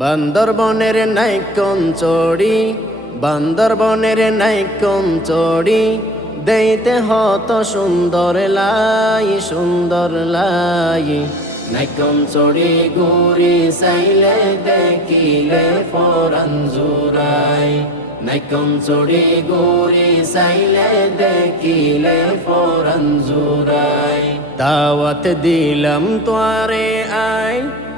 বান্দরবনের নাইকন চড়ি, বান্দরবনের নাইকন চড়ি, দেইতে হত সুন্দর লাই, সুন্দর লাই। নাইকন চড়ি ঘুরি চাইলে দেখিলে পরাণ জুড়াই, নাইকন চড়ি ঘুরি চাইলে দেখিলে পরাণ জুড়াই। দাওয়াত দিলাম তোয়ারে আই,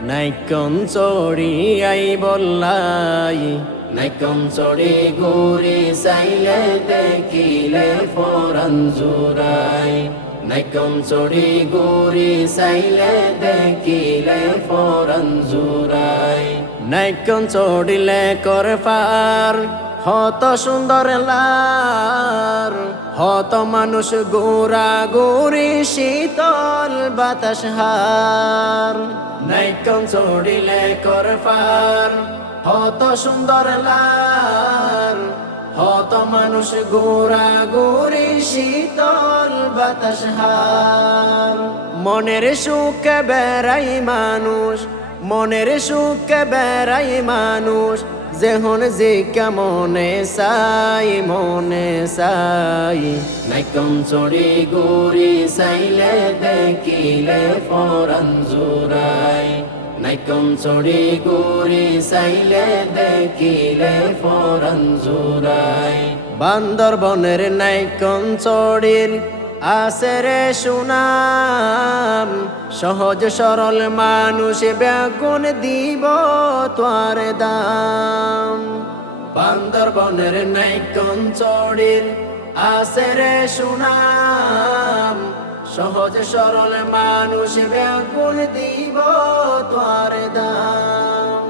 নাইকন চড়ি আই বললাই। নাইকন চড়ি ঘুরি চাইলে দেখিলে পরাণ জুড়াই, নাইকন চড়ি ঘুরি চাইলে দেখিলে পরাণ জুড়াই। নাইকন চড়িলে করে পার হত সুন্দর লার, হত মানুষ গোরা গোরি শীতল বাতাস হার। নাইকন চড়িলে করে পার হত সুন্দর লার, হত মানুষ গোরা গোরি শীতল বাতাস হার। মনের সুখে বেড়াই মানুষ, মনের সুখে বেড়াই মানুষ, যেহন যে কেমনে চাই মনে চাই। নাইকন চড়ি ঘুরি চাইলে দেখিলে পরাণ জুড়াই, নাইকন চড়ি ঘুরি চাইলে দেখিলে পরাণ জুড়াই। বান্দরবনের নাইকন চড়ির আছে রে সুনাম, সহজ সরল মানুষ বেগুন দিব তোয়ার দাম। বান্দরবনের নাইকন চড়ির আছে রে সুনাম, সহজ সরল মানুষ বেগুন দিব তোয়ার দাম।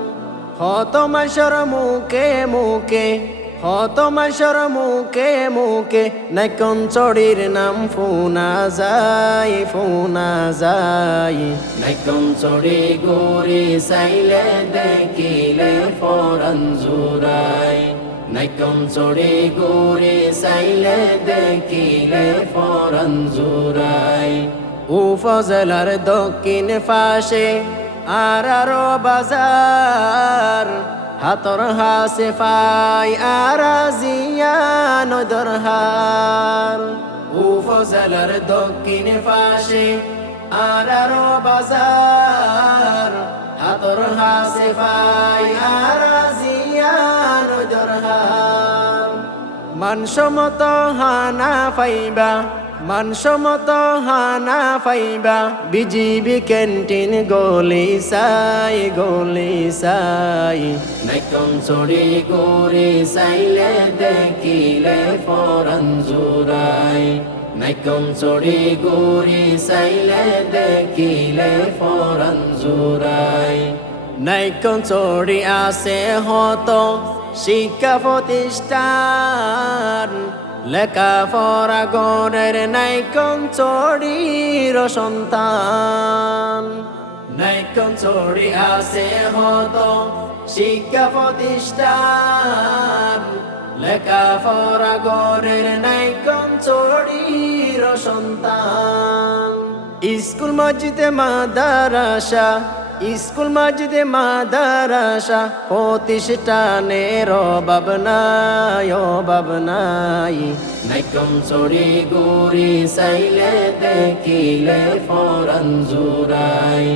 হত মাসর মুখে মুখে, হত মাসর মুখে মুখে, নাইকন চড়ির নাম ফুনা যায়, ফুনা যায়। নাইকন চড়ি ঘুরি চাইলে দেখিলে পরাণ জুড়াই, নাইকন চড়ি ঘুরি চাইলে দেখিলে পরাণ জুড়াই। উপজেলার দক্ষিণ পাশে আরারো বাজার, হাতর হাসে পাই আরাজিয়া নদর হার। উপজেলার দক্ষিণ পাশে আরারো বাজার, হাতর হাসে পাই আরাজিয়া নদর হার। মানসম্মত হানা পাইবা, মানসম্মত হানা পাইবা, বিজিবি ক্যান্টিন গলি সাই, গলি সাই। নাইকন চড়ি ঘুরি চাইলে দেখিলে পরাণ জুড়াই, নাইকন চড়ি ঘুরি চাইলে দেখিলে পরাণ জুড়াই। নাইকন চড়ি আছে হত শিক্ষা প্রতিষ্ঠান, লেখাপড়া গড়ের নাইকন চড়ির সন্তান। নাইকন চড়ি আছে হত শিক্ষা প্রতিষ্ঠান, লেখাপড়া গড়ের নাইকন চড়ির সন্তান। স্কুল মসজিদে মাদ্রাসা, স্কুল মসজিদে মাদ্রাসা, প্রতিষ্ঠানের অভাব নাই, অভাব নাই। নাইকন চড়ি ঘুরি চাইলে দেখিলে পরাণ জুড়াই,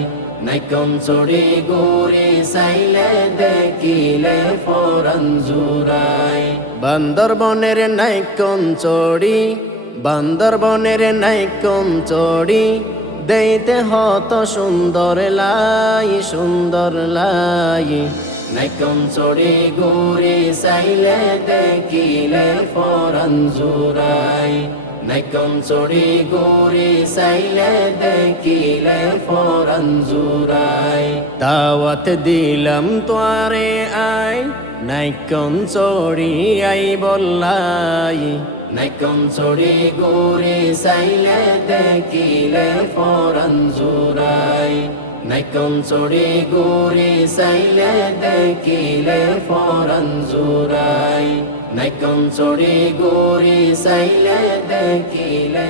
নাইকন চড়ি ঘুরি চাইলে দেখিলে পরাণ জুড়াই। বান্দরবনের নাইকন চড়ি, বান্দরবনের নাইকন চড়ি, দেইতে হত সুন্দর লাই, সুন্দর লাই। নাইকন চড়ি ঘুরি চাইলে দেখিলে পরাণ জুড়াই, নাইকন চড়ি ঘুরি চাইলে দেখিলে পরাণ জুড়াই। দাওয়াত দিলাম তোয়ারে আই, নাইকন চড়ি আই বললাই। নাইকন চড়ি ঘুরি চাইলে দেখিলে পরাণ জুড়াই, নাইকন চড়ি ঘুরি চাইলে দেখিলে পরাণ জুড়াই, নাইকন চড়ি ঘুরি চাইলে দেখিলে